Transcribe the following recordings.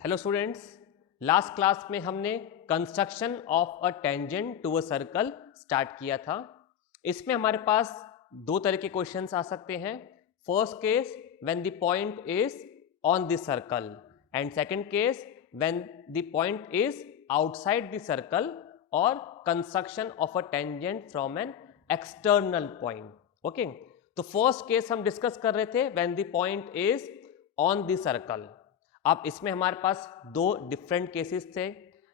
Hello students, last class में हमने construction of a tangent to a circle start किया था। इसमें हमारे पास दो तरह के क्वेश्चंस आ सकते हैं। First case when the point is on the circle and second case when the point is outside the circle और construction of a tangent from an external point. Okay, तो फर्स्ट केस हम discuss कर रहे थे when the point is on the circle. अब इसमें हमारे पास दो डिफरेंट केसेस थे।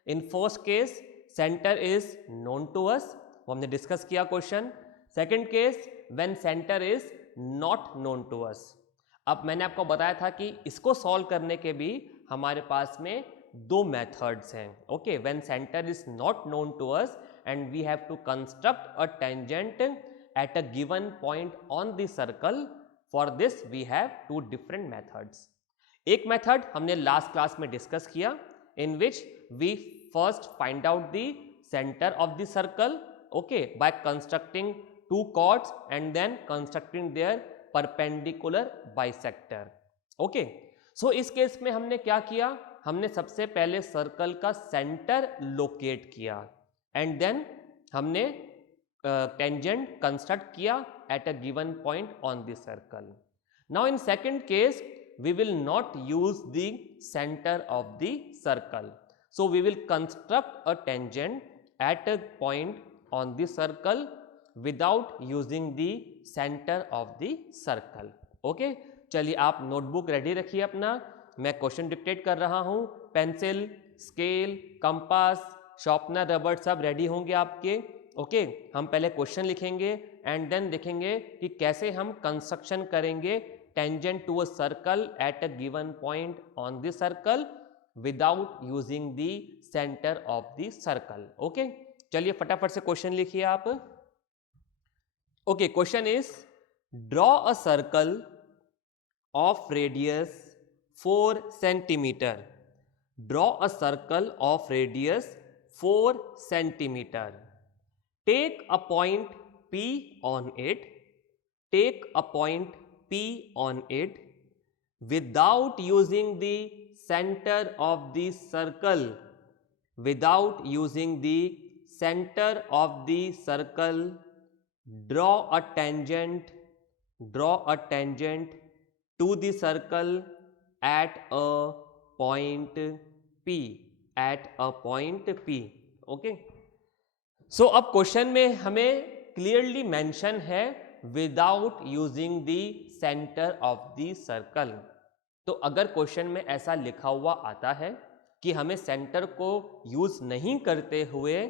In first case centre is known to us, वो हमने डिस्कस किया question. Second case when centre is not known to us. अब मैंने आपको बताया था कि इसको सॉल्व करने के भी हमारे पास में दो मेथड्स हैं। Okay, when centre is not known to us and we have to construct a tangent at a given point on the circle. For this we have two different methods. एक method हमने last class में discuss किया, in which we first find out the centre of the circle, okay, by constructing two chords and then constructing their perpendicular bisector. Okay, so इस case में हमने क्या किया, हमने सबसे पहले सर्कल का सेंटर लोकेट किया एंड देन हमने टेंजेंट कंस्ट्रक्ट किया eight a given point on the circle. Now in second case we will not use the center of the circle, so we will construct a tangent at a point on the circle without using the center of the circle. Okay, चलिए आप notebook ready रखिए अपना, मैं question dictate कर रहा हूँ। Pencil, scale, compass, sharpener, rubber सब ready होंगे आपके। ओके, हम पहले क्वेश्चन लिखेंगे एंड देन देखेंगे कि कैसे हम कंस्ट्रक्शन करेंगे tangent to a circle at a given point on the circle without using the center of the circle. Okay, चलिए फटाफट से क्वेश्चन लिखिए आप। Okay, question is draw a circle of radius 4 centimetre. Draw a circle of radius 4 centimetre. Take a point P on it. Take a point P on it without using the center of the circle. Without using the center of the circle, draw a tangent. Draw a tangent to the circle at a point P. At a point P. Okay. So अब question में हमें clearly mention है without using the centre of the circle. तो अगर question में ऐसा लिखा हुआ आता है कि हमें सेंटर को यूज नहीं करते हुए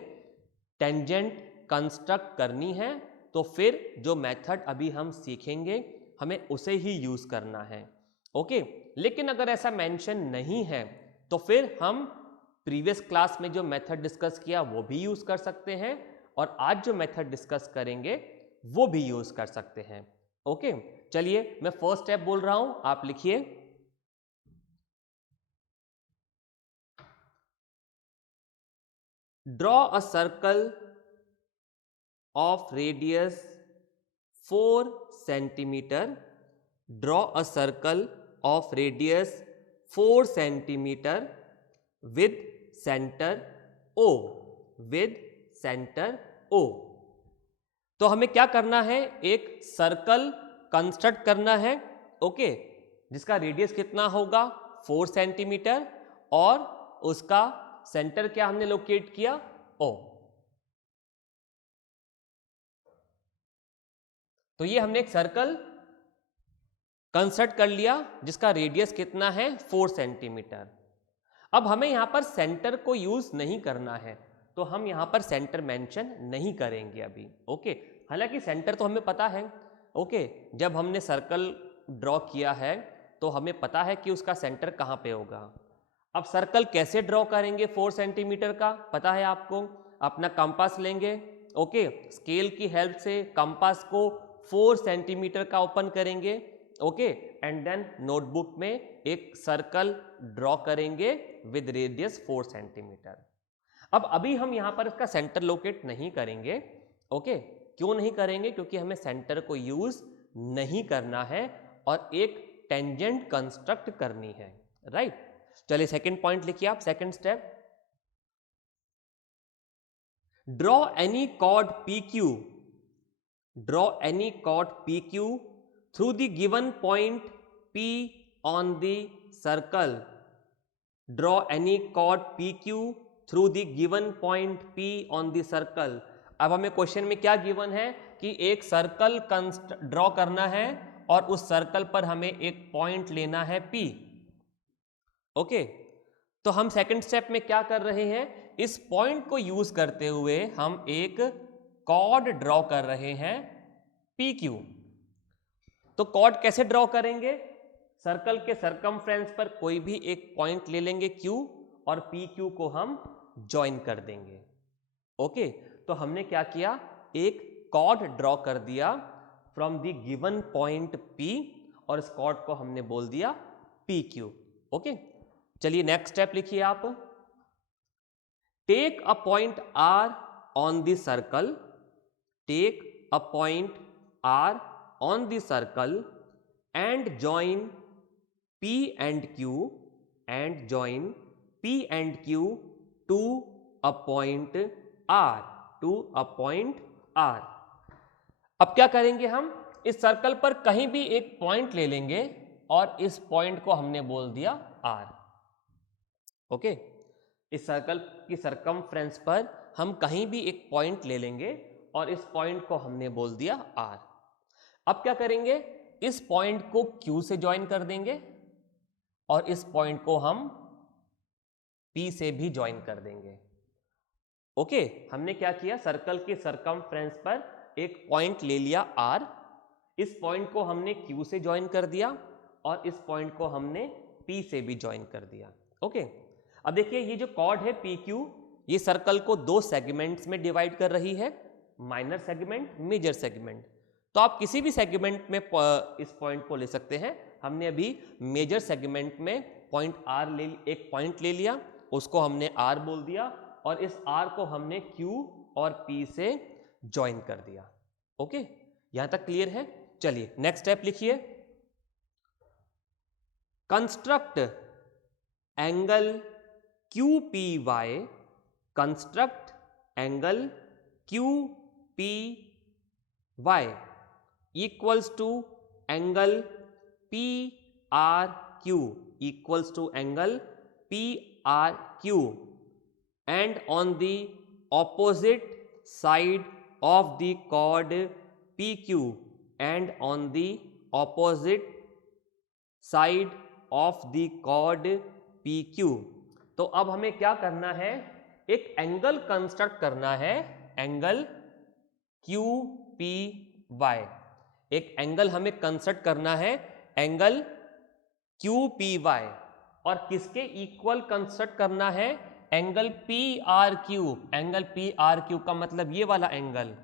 टेंजेंट कंस्ट्रक्ट करनी है, तो फिर जो मेथड अभी हम सीखेंगे हमें उसे ही यूज करना है। ओके, लेकिन अगर ऐसा मेंशन नहीं है तो फिर हम प्रीवियस क्लास में जो मेथड डिस्कस किया वो भी यूज कर सकते हैं और आज जो मेथड डिस्कस करेंगे वो भी यूज कर सकते हैं। ओके, चलिए मैं फर्स्ट स्टेप बोल रहा हूं, आप लिखिए। Draw a circle of radius 4 centimetre. Draw a circle of radius 4 centimetre with centre O। With centre O। तो हमें क्या करना है, एक सर्कल कंस्ट्रक्ट करना है, ओके, जिसका रेडियस कितना होगा 4 सेंटीमीटर और उसका सेंटर क्या हमने लोकेट किया, O। तो ये हमने एक सर्कल कंस्ट्रक्ट कर लिया जिसका रेडियस कितना है 4 सेंटीमीटर। अब हमें यहां पर सेंटर को यूज नहीं करना है, तो हम यहां पर सेंटर मेंशन नहीं करेंगे अभी। ओके, हालांकि सेंटर तो हमें पता है। ओके, जब हमने सर्कल ड्रॉ किया है तो हमें पता है कि उसका सेंटर कहां पे होगा। अब सर्कल कैसे ड्रॉ करेंगे 4 सेंटीमीटर का, पता है आपको। अपना कंपास लेंगे, ओके, स्केल की हेल्प से कंपास को 4 सेंटीमीटर का ओपन करेंगे, ओके, एंड देन नोटबुक में एक सर्कल ड्रॉ करेंगे विद रेडियस 4 सेंटीमीटर। अब अभी हम यहां पर इसका सेंटर लोकेट नहीं करेंगे। ओके, क्यों नहीं करेंगे, क्योंकि हमें सेंटर को यूज नहीं करना है और एक टेंजेंट कंस्ट्रक्ट करनी है, राइट। चलिए सेकंड पॉइंट लिखिए आप, second step, draw any chord PQ, draw any chord PQ through the given point P on the circle, draw any chord PQ through the given point P on the circle. अब हमें question में क्या given है कि एक circle draw करना है और उस सर्कल पर हमें एक पॉइंट लेना है P। ओके, तो हम सेकंड स्टेप में क्या कर रहे हैं, इस पॉइंट को यूज करते हुए हम एक कॉर्ड ड्रॉ कर रहे हैं PQ। तो कॉर्ड कैसे ड्रॉ करेंगे, सर्कल के सरकमफ्रेंस पर कोई भी एक पॉइंट ले लेंगे Q और PQ को हम ज्वाइन कर देंगे। ओके, तो हमने क्या किया, एक कॉर्ड ड्रॉ कर दिया from the given point P और इस कॉर्ड को हमने बोल दिया PQ। ओके, चलिए नेक्स्ट स्टेप लिखिए आप, take a point R on the circle, take a point R on the circle and join P and Q and join P and Q to a point R, to a point R। अब क्या करेंगे, हम इस circle पर कहीं भी एक point ले लेंगे और इस पॉइंट को हमने बोल दिया R। ओके, इस सर्कल की सरकमफ्रेंस पर हम कहीं भी एक पॉइंट ले लेंगे और इस पॉइंट को हमने बोल दिया R। अब क्या करेंगे, इस पॉइंट को Q से ज्वाइन कर देंगे और इस पॉइंट को हम P से भी ज्वाइन कर देंगे। ओके, हमने क्या किया, सर्कल के सरकमफ्रेंस पर एक पॉइंट ले लिया R, इस पॉइंट को हमने Q से ज्वाइन कर दिया और इस पॉइंट को हमने P से भी ज्वाइन कर दिया। ओके, अब देखिए ये जो कॉर्ड है PQ, ये सर्कल को दो सेगमेंट्स में डिवाइड कर रही है, माइनर सेगमेंट, मेजर सेगमेंट। तो आप किसी भी सेगमेंट में इस पॉइंट को ले सकते हैं। हमने अभी मेजर सेगमेंट में पॉइंट R एक पॉइंट ले लिया, उसको हमने R बोल दिया और इस R को हमने Q और P से ज्वाइन कर दिया। ओके, यहां तक क्लियर है। चलिए नेक्स्ट स्टेप लिखिए, construct angle QPY, construct angle QPY equals to angle PRQ, equals to angle PRQ and on the opposite side of the chord PQ and on the opposite side of the chord PQ। तो अब हमें क्या करना है, एक angle construct करना है, angle QPY, एक एंगल हमें कंस्ट्रक्ट करना है, एंगल QPY, और किसके इक्वल कंस्ट्रक्ट करना है, एंगल PRQ। एंगल PRQ का मतलब ये वाला एंगल।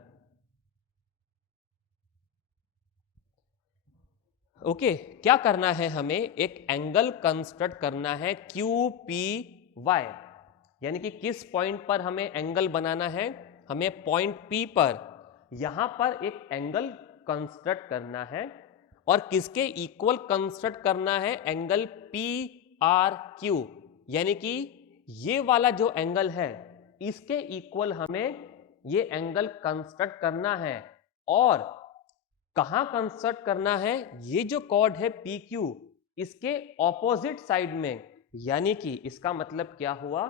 ओके, क्या करना है, हमें एक एंगल कंस्ट्रक्ट करना है QPY, यानी कि किस पॉइंट पर हमें एंगल बनाना है, हमें पॉइंट P पर यहां पर एक एंगल कंस्ट्रक्ट करना है और किसके इक्वल कंस्ट्रक्ट करना है, एंगल PRQ, यानी कि ये वाला जो एंगल है इसके इक्वल हमें ये एंगल कंस्ट्रक्ट करना है। और कहां कंस्ट्रक्ट करना है, ये जो कॉर्ड है PQ इसके ऑपोजिट साइड में, यानी कि इसका मतलब क्या हुआ,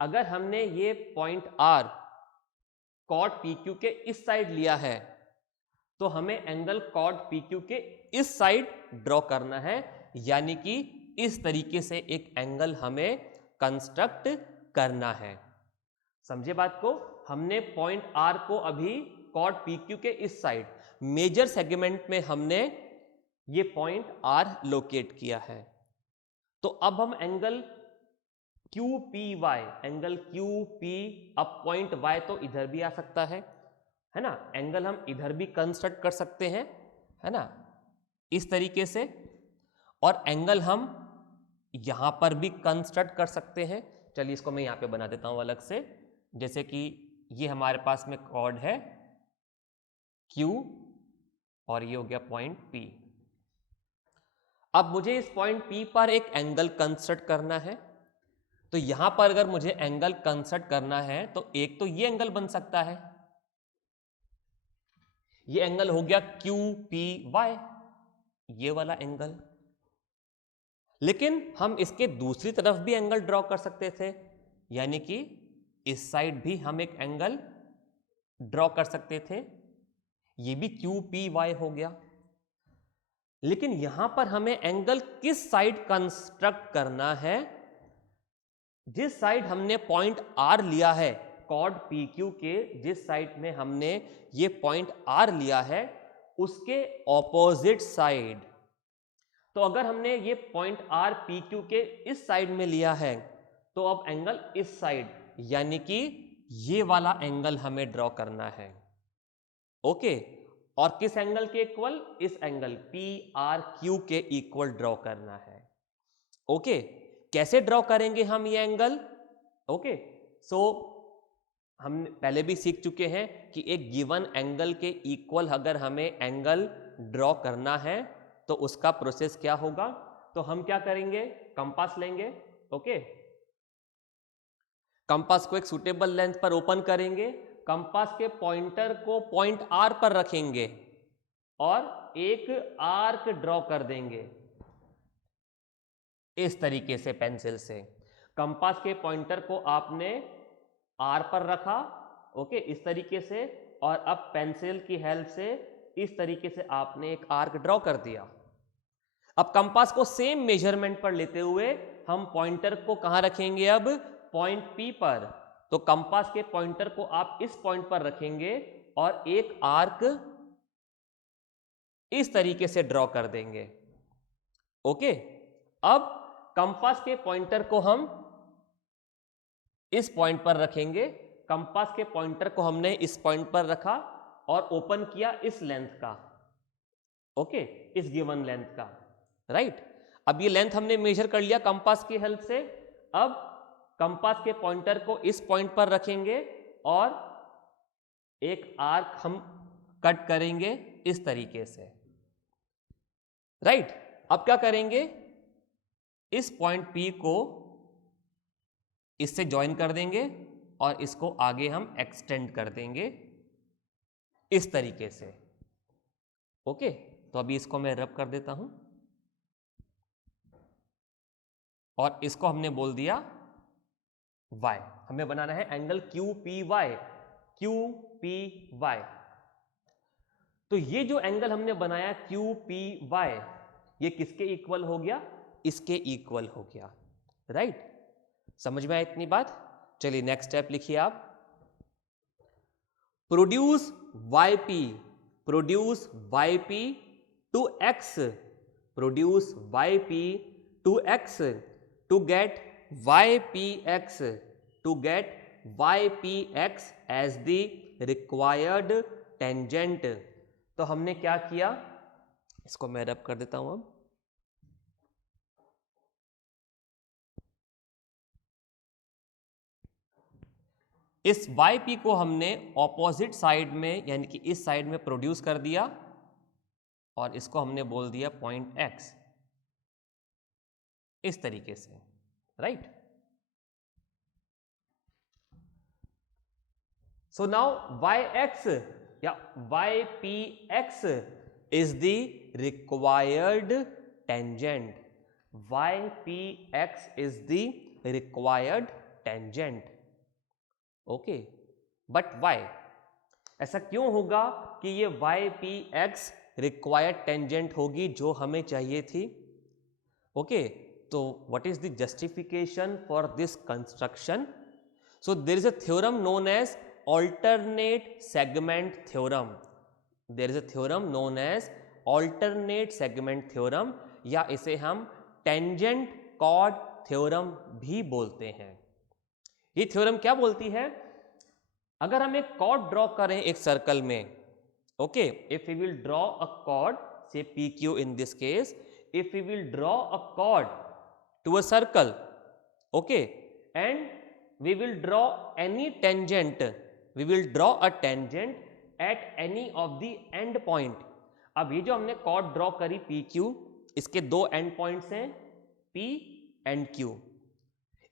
अगर हमने ये पॉइंट R कॉर्ड PQ के इस साइड लिया है तो हमें एंगल कॉर्ड PQ के इस साइड ड्रॉ करना है, यानी कि इस तरीके से एक एंगल हमें कंस्ट्रक्ट करना है। समझे बात को, हमने पॉइंट R को अभी कॉर्ड PQ के इस साइड मेजर सेगमेंट में हमने ये पॉइंट R लोकेट किया है। तो अब हम एंगल QPY, एंगल QP, अब पॉइंट Y तो इधर भी आ सकता है ना, एंगल हम इधर भी कंस्ट्रक्ट कर सकते हैं, है ना, इस तरीके से, और एंगल हम यहां पर भी कंस्ट्रक्ट कर सकते हैं। चलिए इसको मैं यहां पे बना देता हूं अलग से, जैसे कि ये हमारे पास में कॉर्ड है Q और ये हो गया पॉइंट P। अब मुझे इस पॉइंट P पर एक एंगल कंस्ट्रक्ट करना है, तो यहां पर अगर मुझे एंगल कंस्ट्रक्ट करना है तो एक तो ये एंगल बन सकता है, ये एंगल हो गया QPY, ये वाला एंगल। लेकिन हम इसके दूसरी तरफ भी एंगल ड्रॉ कर सकते थे, यानी कि इस साइड भी हम एक एंगल ड्रॉ कर सकते थे, ये भी QPY हो गया। लेकिन यहां पर हमें एंगल किस साइड कंस्ट्रक्ट करना है? जिस साइड हमने पॉइंट R लिया है, कॉर्ड PQ के जिस साइड में हमने ये पॉइंट R लिया है, उसके ऑपोजिट साइड। तो अगर हमने ये पॉइंट R PQ के इस साइड में लिया है, तो अब एंगल इस साइड, यानी कि ये वाला एंगल हमें ड्रॉ करना है। ओके, और किस एंगल के इक्वल? इस एंगल PRQ के इक्वल ड्रॉ करना है। ओके, कैसे ड्रॉ करेंगे हम ये एंगल? ओके, सो हम पहले भी सीख चुके हैं कि एक गिवन एंगल के इक्वल अगर हमें एंगल ड्रॉ करना है तो उसका प्रोसेस क्या होगा? तो हम क्या करेंगे? कंपास लेंगे। ओके, कंपास को एक सुटेबल लेंथ पर ओपन करेंगे, कंपास के पॉइंटर को पॉइंट R पर रखेंगे और एक आर्क ड्रॉ कर देंगे इस तरीके से पेंसिल से। कंपास के पॉइंटर को आपने R पर रखा, ओके, इस तरीके से, और अब पेंसिल की हेल्प से इस तरीके से आपने एक आर्क ड्रॉ कर दिया। अब कंपास को सेम मेजरमेंट पर लेते हुए हम पॉइंटर को कहां रखेंगे? अब पॉइंट P पर। तो कंपास के पॉइंटर को आप इस पॉइंट पर रखेंगे और एक आर्क इस तरीके से ड्रॉ कर देंगे। ओके, अब कंपास के पॉइंटर को हम इस पॉइंट पर रखेंगे, कंपास के पॉइंटर को हमने इस पॉइंट पर रखा और ओपन किया इस लेंथ का, ओके, इस गिवन लेंथ का, राइट। अब ये लेंथ हमने मेजर कर लिया कंपास की हेल्प से। अब कंपास के पॉइंटर को इस पॉइंट पर रखेंगे और एक आर्क हम कट करेंगे इस तरीके से, राइट। अब क्या करेंगे? इस पॉइंट P को इससे ज्वाइन कर देंगे और इसको आगे हम एक्सटेंड कर देंगे इस तरीके से। ओके, तो अभी इसको मैं रब कर देता हूं और इसको हमने बोल दिया Y। हमें बनाना है एंगल QPY, QPY। तो ये जो एंगल हमने बनाया QPY, ये किसके इक्वल हो गया? इसके इक्वल हो गया, राइट। समझ में आया इतनी बात? चलिए नेक्स्ट स्टेप लिखिए आप। Produce YP, produce YP to X, produce YP to X to get YPX, to get YPX as the required tangent. तो हमने क्या किया? इसको मैं रब कर देता हूं। अब इस YP को हमने ऑपोजिट साइड में, यानी कि इस साइड में प्रोड्यूस कर दिया और इसको हमने बोल दिया पॉइंट X, इस तरीके से, राइट। सो नाउ YX या YPX is the required tangent, YPX is the required tangent, okay. But why? ऐसा क्यों होगा कि ये YPX रिक्वायर्ड टेंजेंट होगी जो हमें चाहिए थी? ओके, तो what is the justification for this construction? So there is a theorem known as alternate segment theorem, there is a theorem known as alternate segment theorem, या इसे हम tangent chord theorem भी बोलते हैं। ये थ्योरम क्या बोलती है? अगर हम एक कॉर्ड ड्रॉ करें एक सर्कल में, okay, if we will draw a chord से PQ in this case, if we will draw a chord to a circle, okay, and we will draw any tangent, we will draw a tangent at any of the end point। अब ये जो हमने cord draw करी PQ, इसके दो and points हैं P and Q।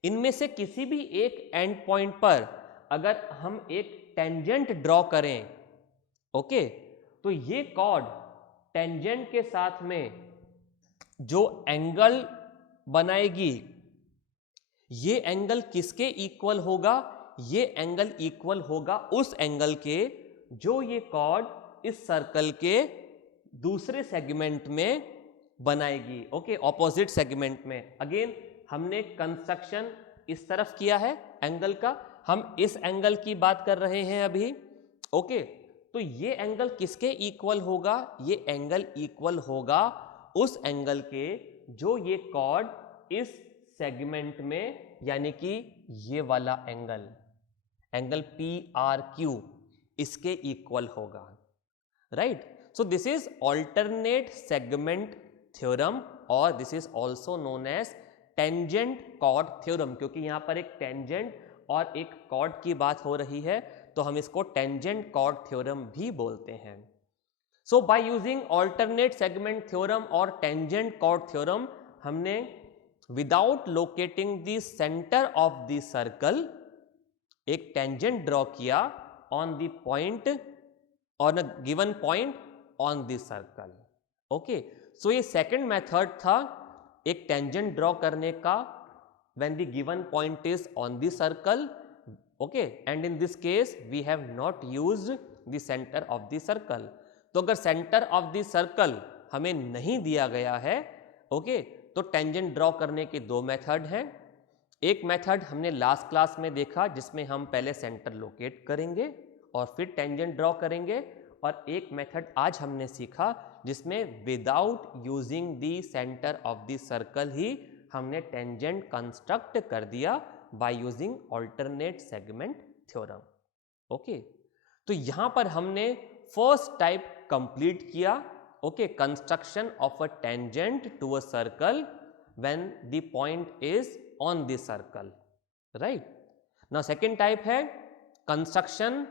इनमें से किसी भी एक एंड पॉइंट पर अगर हम एक टेंजेंट ड्रॉ करें, ओके, तो ये कॉर्ड टेंजेंट के साथ में जो एंगल बनाएगी, ये एंगल किसके इक्वल होगा? ये एंगल इक्वल होगा उस एंगल के जो ये कॉर्ड इस सर्कल के दूसरे सेगमेंट में बनाएगी, ओके, ऑपोजिट सेगमेंट में। अगेन हमने कंस्ट्रक्शन इस तरफ किया है एंगल का, हम इस एंगल की बात कर रहे हैं अभी, ओके। तो ये एंगल किसके इक्वल होगा? ये एंगल इक्वल होगा उस एंगल के जो ये कॉर्ड इस सेगमेंट में, यानी कि ये वाला एंगल, एंगल PRQ, इसके इक्वल होगा, right. So this is alternate segment theorem और this is also known as tangent chord theorem, क्योंकि यहां पर एक टेंजेंट और एक कॉर्ड की बात हो रही है, तो हम इसको टेंजेंट कॉर्ड थ्योरम भी बोलते हैं। So by using alternate segment theorem और टेंजेंट कॉर्ड थ्योरम, हमने without locating the centre of the circle एक टेंजेंट ड्रॉ किया on the point, on a given point on the circle, okay. So ये second method था एक tangent draw करने का when the given point is on the circle, okay, and in this case we have not used the center of the circle। तो अगर centre of the circle हमें नहीं दिया गया है, ओके, तो टेंजेंट ड्रॉ करने के दो मेथड हैं। एक मेथड हमने लास्ट क्लास में देखा जिसमें हम पहले सेंटर लोकेट करेंगे और फिर टेंजेंट ड्रॉ करेंगे, और एक मेथड आज हमने सीखा जिसमें without using the centre of the circle ही हमने टेंजेंट कंस्ट्रक्ट कर दिया by using alternate segment theorem, okay. तो यहां पर हमने फर्स्ट टाइप कंप्लीट किया, okay, construction of a tangent to a circle when the point is on the circle, right. Now second type है construction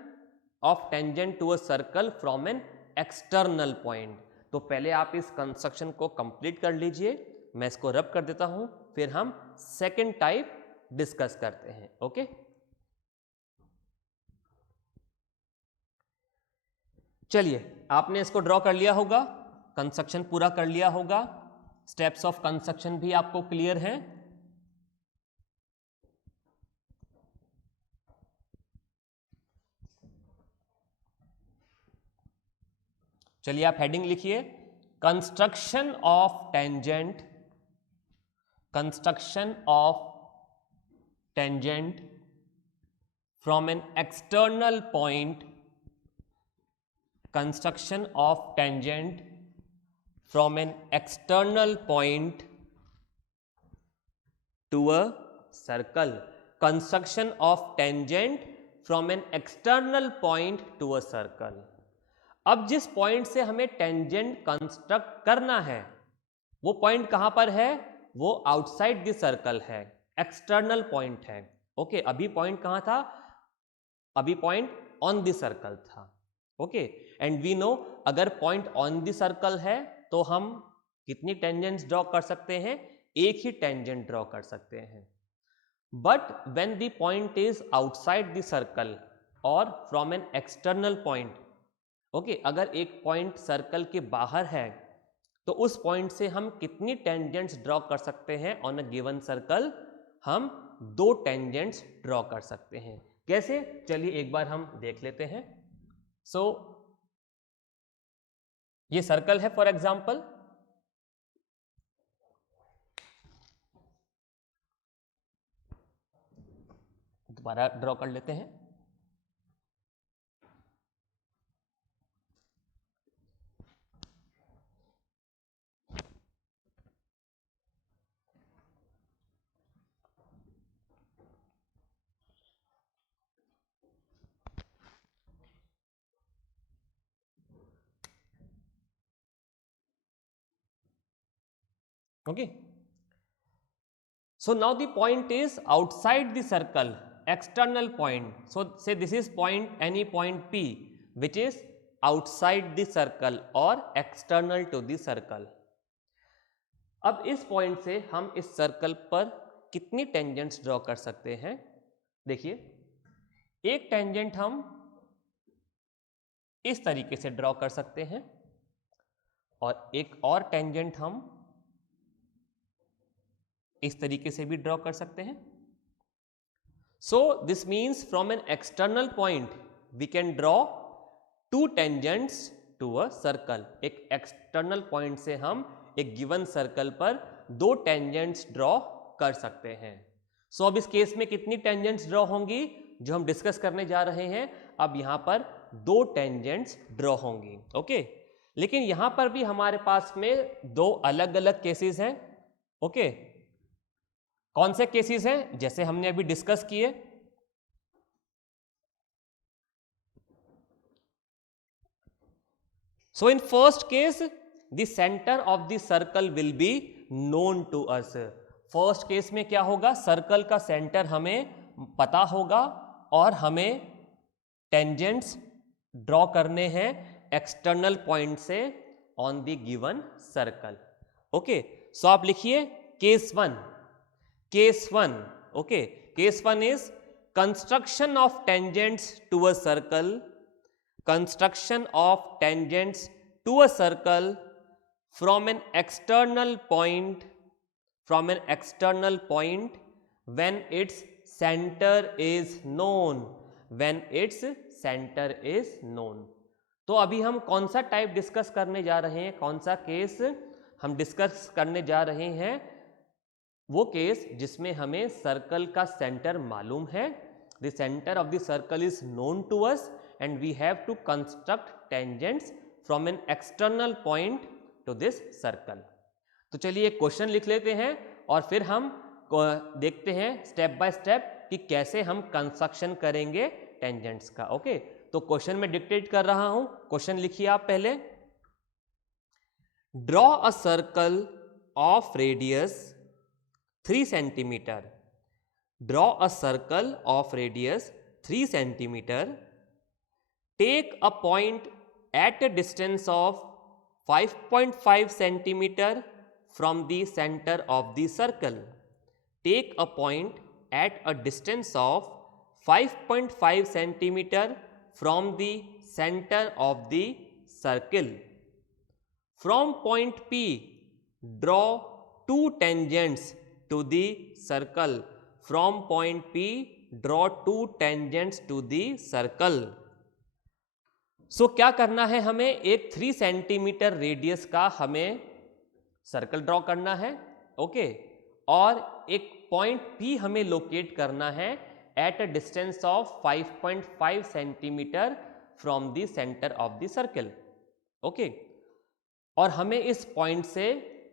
of tangent to a circle from an external point. तो पहले आप इस construction को complete कर लीजिए, मैं इसको रब कर देता हूं, फिर हम सेकंड टाइप डिस्कस करते हैं, ओके। चलिए, आपने इसको ड्रॉ कर लिया होगा, कंस्ट्रक्शन पूरा कर लिया होगा, स्टेप्स ऑफ कंस्ट्रक्शन भी आपको क्लियर हैं। चलिए आप हेडिंग लिखिए, construction of tangent, construction of tangent from an external point, construction of tangent from an external point to a circle, construction of tangent from an external point to a circle। अब जिस point से हमें tangent construct करना है वो point कहां पर है? वो आउटसाइड द सर्कल है, एक्सटर्नल पॉइंट है, ओके। अभी पॉइंट कहां था? अभी पॉइंट ऑन द सर्कल था, ओके। एंड वी नो अगर पॉइंट ऑन द सर्कल है तो हम कितनी टेंजेंट्स ड्रॉ कर सकते हैं? एक ही टेंजेंट ड्रॉ कर सकते हैं। But when the point is outside the circle और from an external point, okay, अगर एक पॉइंट सर्कल के बाहर है तो उस पॉइंट से हम कितनी टेंजेंट्स ड्रॉ कर सकते हैं ऑन अ गिवन सर्कल? हम दो टेंजेंट्स ड्रॉ कर सकते हैं। कैसे? चलिए एक बार हम देख लेते हैं। सो ये सर्कल है फॉर एग्जाम्पल, दोबारा ड्रॉ कर लेते हैं। Okay, so now the point is outside the circle, external point, so say this is point, any point P which is outside the circle or external to the circle। अब इस point से हम इस circle पर कितनी tangents draw कर सकते हैं? देखिए, एक टेंजेंट हम इस तरीके से ड्रॉ कर सकते हैं और एक और टेंजेंट हम इस तरीके से भी ड्रॉ कर सकते हैं। So this means from an external point we can draw two tangents to a circle. एक एक्सटर्नल पॉइंट से हम एक गिवन सर्कल पर दो टेंजेंट्स ड्रॉ कर सकते हैं। सो अब इस केस में कितनी टेंजेंट्स ड्रॉ होंगी जो हम डिस्कस करने जा रहे हैं? अब यहां पर दो टेंजेंट्स ड्रॉ होंगी। ओके, लेकिन यहां पर भी हमारे पास में दो अलग अलग केसेस हैं। ओके, कौन से केसेस हैं? जैसे हमने अभी डिस्कस किए, so in first case the center of the circle will be known to us। First case में क्या होगा? सर्कल का सेंटर हमें पता होगा और हमें टेंजेंट्स ड्रॉ करने हैं एक्सटर्नल पॉइंट से on the given circle. Okay, so आप लिखिए case one. Okay, case one is construction of tangents to a circle. Construction of tangents to a circle from an external point when its center is known। तो अभी हम कौन सा type discuss करने जा रहे हैं? कौन सा केस हम डिस्कस करने जा रहे हैं? वो केस जिसमें हमें सर्कल का सेंटर मालूम है, the centre of the circle is known to us and we have to construct tangents from an external point to this circle। तो चलिए एक क्वेश्चन लिख लेते हैं और फिर हम देखते हैं स्टेप बाय स्टेप कि कैसे हम कंस्ट्रक्शन करेंगे टेंजेंट्स का। ओके, तो क्वेश्चन में डिक्टेट कर रहा हूं, क्वेश्चन लिखिए आप पहले। Draw a circle of radius 3 centimetre. Draw a circle of radius 3 centimetre. Take a point at a distance of 5.5 centimeter from the center of the circle। Take a point at a distance of 5.5 centimeter from the center of the circle। From point P, draw two tangents to the circle। From point P, draw two tangents to the circle। सो क्या करना है हमें? एक 3 centimetre radius का हमें circle draw करना है। Okay, और एक पॉइंट P हमें लोकेट करना है eight a distance of 5.5 centimetre from the centre of the circle. Okay, और हमें इस पॉइंट से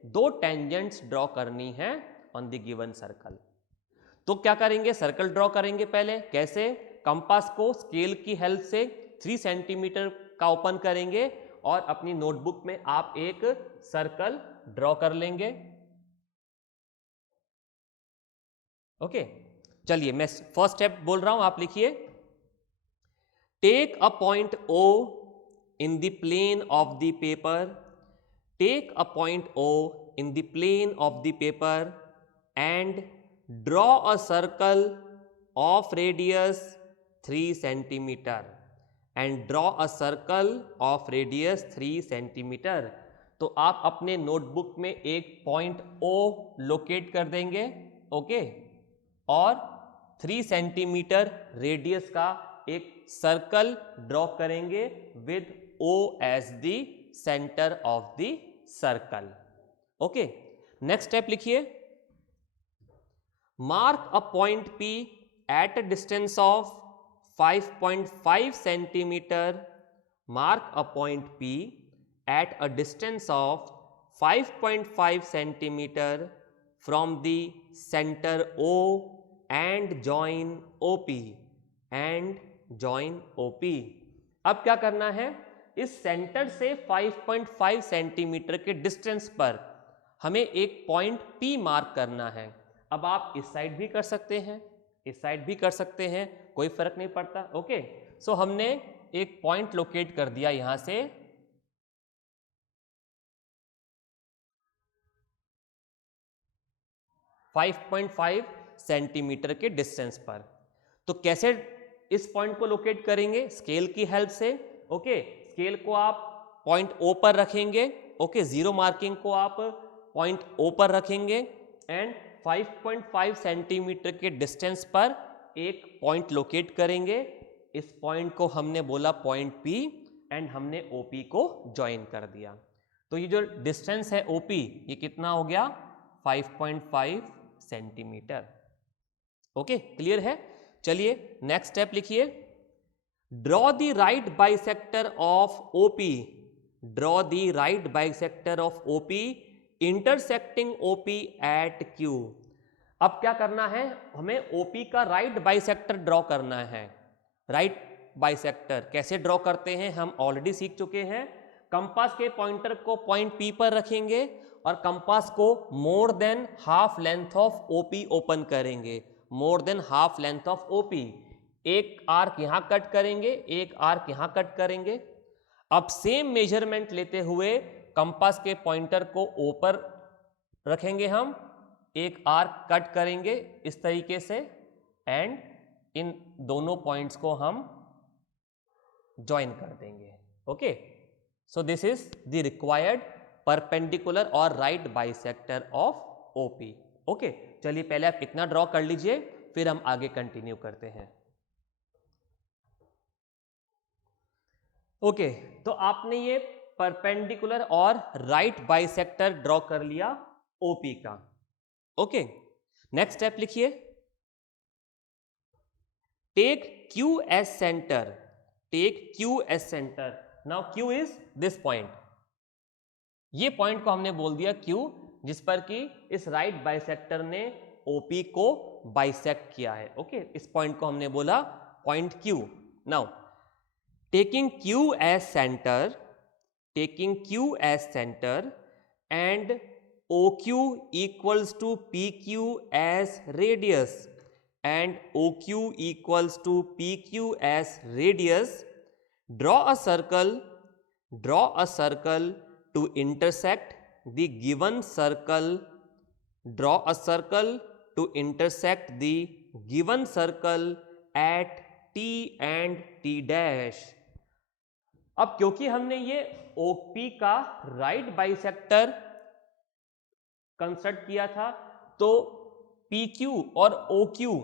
दो टेंजेंट्स ड्रॉ करनी है ऑन द गिवन सर्कल। तो क्या करेंगे? सर्कल ड्रॉ करेंगे पहले। कैसे? कंपास को स्केल की हेल्प से 3 सेंटीमीटर का ओपन करेंगे और अपनी नोटबुक में आप एक सर्कल ड्रॉ कर लेंगे। ओके, चलिए मैं फर्स्ट स्टेप बोल रहा हूं, आप लिखिए। Take a point O in the plane of the paper. Take a point O in the plane of the paper and draw a circle of radius 3 centimetre. And draw a circle of radius 3 centimetre. तो आप अपने notebook में एक point O locate कर देंगे। Okay, और 3 centimetre radius का एक सर्कल ड्रॉ करेंगे with O as the centre of the circle. Okay, next step लिखिए। Mark a point P at a distance of 5.5 centimeter। Mark a point P at a distance of 5.5 centimeter from the center O and join OP। अब क्या करना है? इस centre से 5.5 centimetre के distance पर हमें एक पॉइंट P मार्क करना है। अब आप इस साइड भी कर सकते हैं, इस साइड भी कर सकते हैं, कोई फर्क नहीं पड़ता। ओके, सो हमने एक पॉइंट लोकेट कर दिया यहां से 5.5 सेंटीमीटर के डिस्टेंस पर। तो कैसे इस पॉइंट को लोकेट करेंगे? स्केल की हेल्प से। ओके, स्केल को आप पॉइंट ओ पर रखेंगे। ओके, जीरो मार्किंग को आप पॉइंट ओ पर रखेंगे एंड 5.5 सेंटीमीटर के डिस्टेंस पर एक पॉइंट लोकेट करेंगे। इस पॉइंट को हमने बोला पॉइंट पी एंड हमने ओपी को ज्वाइन कर दिया। तो ये जो डिस्टेंस है ओपी, ये कितना हो गया? 5.5 सेंटीमीटर। ओके, क्लियर है? चलिए नेक्स्ट स्टेप लिखिए। Draw the right bisector of OP. Draw the right bisector of OP intersecting OP at Q. अब क्या करना है? हमें ओपी का राइट बाइसेक्टर ड्रॉ करना है। राइट बाइसेक्टर कैसे ड्रॉ करते हैं हम ऑलरेडी सीख चुके हैं। कंपास के पॉइंटर को पॉइंट पी पर रखेंगे और कंपास को more than half length of OP open करेंगे। More than half length of OP. एक आर्क यहां कट करेंगे, एक आर्क यहां कट करेंगे। अब सेम मेजरमेंट लेते हुए कंपास के पॉइंटर को ओ पर रखेंगे, हम एक आर्क कट करेंगे इस तरीके से एंड इन दोनों पॉइंट्स को हम ज्वाइन कर देंगे। Okay, so this is the required perpendicular और right bisector of OP. Okay, चलिए पहले आप इतना ड्रॉ कर लीजिए, फिर हम आगे कंटिन्यू करते हैं। ओके, तो आपने ये परपेंडिकुलर और राइट बाइसेक्टर ड्रॉ कर लिया ओपी का। ओके, नेक्स्ट स्टेप लिखिए। Take Q as centre. Take Q as centre. Now Q is this point. ये पॉइंट को हमने बोल दिया क्यू, जिस पर कि इस राइट बाइसेक्टर ने ओपी को बाइसेक्ट किया है। ओके, इस पॉइंट को हमने बोला point Q. Now taking q as center, taking q as center and oq equals to pq as radius and oq equals to pq as radius, draw a circle to intersect the given circle. Draw a circle to intersect the given circle at t and t dash. अब क्योंकि हमने ये OP का right bisector construct किया था, तो PQ और OQ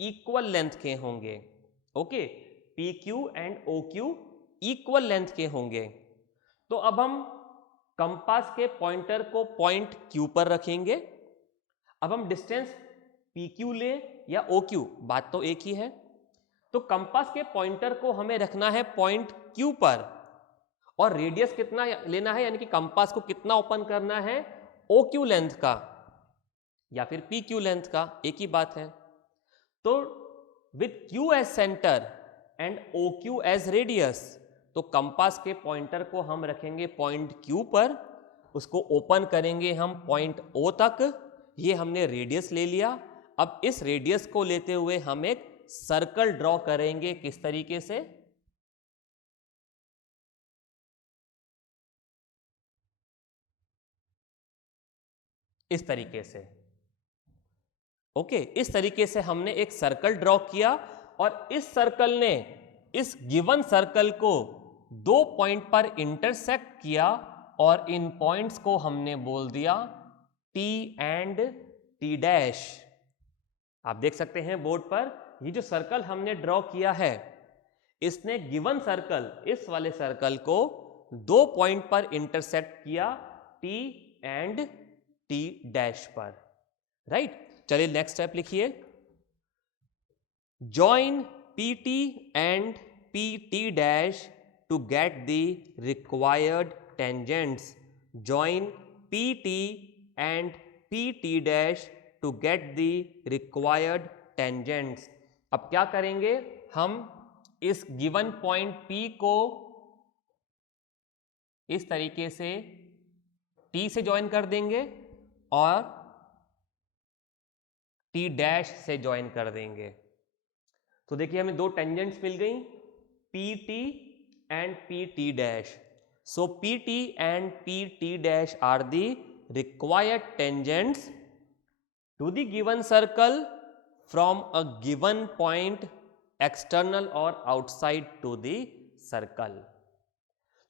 equal length के होंगे। Okay, PQ and OQ equal length के होंगे। तो अब हम कंपास के पॉइंटर को पॉइंट Q पर रखेंगे। अब हम डिस्टेंस PQ ले या OQ, बात तो एक ही है। तो कंपास के पॉइंटर को हमें रखना है पॉइंट Q पर और रेडियस कितना लेना है, यानी कि कंपास को कितना ओपन करना है, OQ लेंथ का या फिर PQ लेंथ का, एक ही बात है। तो with Q as centre and OQ as radius, तो कंपास के पॉइंटर को हम रखेंगे पॉइंट Q पर, उसको ओपन करेंगे हम पॉइंट O तक। ये हमने रेडियस ले लिया। अब इस रेडियस को लेते हुए हम एक सर्कल ड्रॉ करेंगे। किस तरीके से? इस तरीके से। ओके, इस तरीके से हमने एक सर्कल ड्रॉ किया और इस सर्कल ने इस गिवन सर्कल को दो पॉइंट पर इंटरसेक्ट किया और इन पॉइंट्स को हमने बोल दिया T एंड T डैश। आप देख सकते हैं बोर्ड पर, ये जो सर्कल हमने ड्रॉ किया है, इसने गिवन सर्कल, इस वाले सर्कल को दो पॉइंट पर इंटरसेक्ट किया, T एंड T डैश पर। राइट, चलिए नेक्स्ट स्टेप लिखिए। Join PT and PT dash to get the required tangents. Join PT and PT dash to get the required tangents. अब क्या करेंगे हम? इस गिवन पॉइंट P को इस तरीके से T से ज्वाइन कर देंगे और T डैश से ज्वाइन कर देंगे। तो देखिए हमें दो टेंजेंट्स मिल गई, PT and PT dash. So PT and PT dash are the required tangents to the given circle from a given point external और आउटसाइड टू द सर्कल।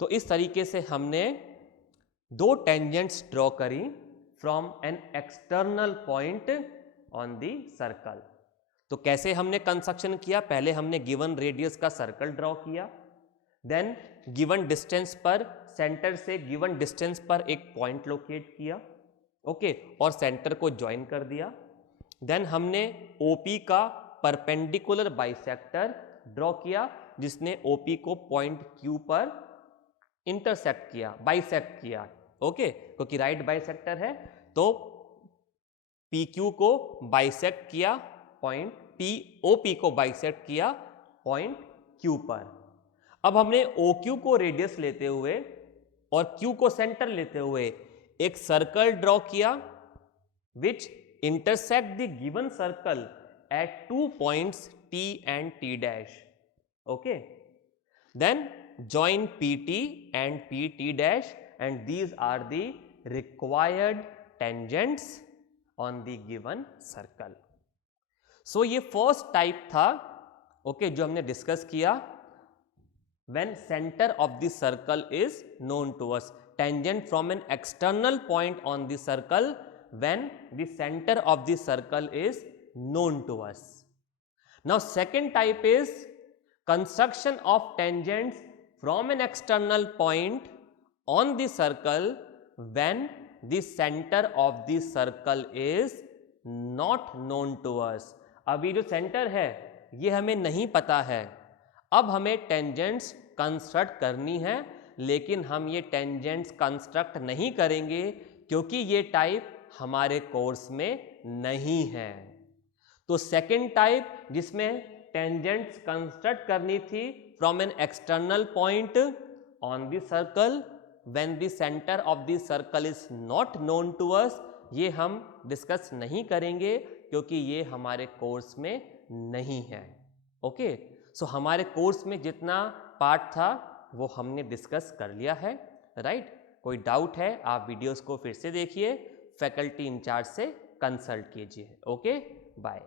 तो इस तरीके से हमने दो टेंजेंट्स ड्रॉ करी from an external point on the circle. तो कैसे हमने कंस्ट्रक्शन किया, पहले हमने गिवन रेडियस का सर्कल ड्रॉ किया, देन गिवन डिस्टेंस पर सेंटर से गिवन डिस्टेंस पर एक पॉइंट लोकेट किया, ओके, और सेंटर को ज्वाइन कर दिया। देन हमने ओपी का परपेंडिकुलर बाइसेक्टर ड्रॉ किया जिसने ओपी को पॉइंट क्यू पर इंटरसेक्ट किया, बाइसेक्ट किया, ओके, क्योंकि राइट बाइसेक्टर है तो पी क्यू को बाइसेक्ट किया पॉइंट पी ओ पी को बाइसेक्ट किया पॉइंट क्यू पर। अब हमने ओ क्यू को रेडियस लेते हुए और क्यू को सेंटर लेते हुए एक सर्कल ड्रॉ किया विच intersect the given circle eight 2 points T and T dash, okay, then join PT and PT dash and these are the required tangents on the given circle. So ये first type था, okay, जो हमने discuss किया when center of the circle is known to us, tangent from an external point on the circle when the center of the circle is known to us. Now second type is construction of tangents from an external point on the circle when the center of the circle is not known to us. अभी जो centre है ये हमें नहीं पता है, अब हमें टेंजेंट्स कंस्ट्रक्ट करनी है, लेकिन हम ये टेंजेंट्स कंस्ट्रक्ट नहीं करेंगे क्योंकि ये टाइप हमारे कोर्स में नहीं है। तो सेकेंड टाइप जिसमें टेंजेंट्स कंस्ट्रक्ट करनी थी from an external point on the circle when the centre of the circle is not known to us, ये हम डिस्कस नहीं करेंगे क्योंकि ये हमारे कोर्स में नहीं है, ओके। सो हमारे कोर्स में जितना पार्ट था वो हमने डिस्कस कर लिया है, राइट। कोई डाउट है आप वीडियोस को फिर से देखिए, फैकल्टी इंचार्ज से कंसल्ट कीजिए, ओके, बाय।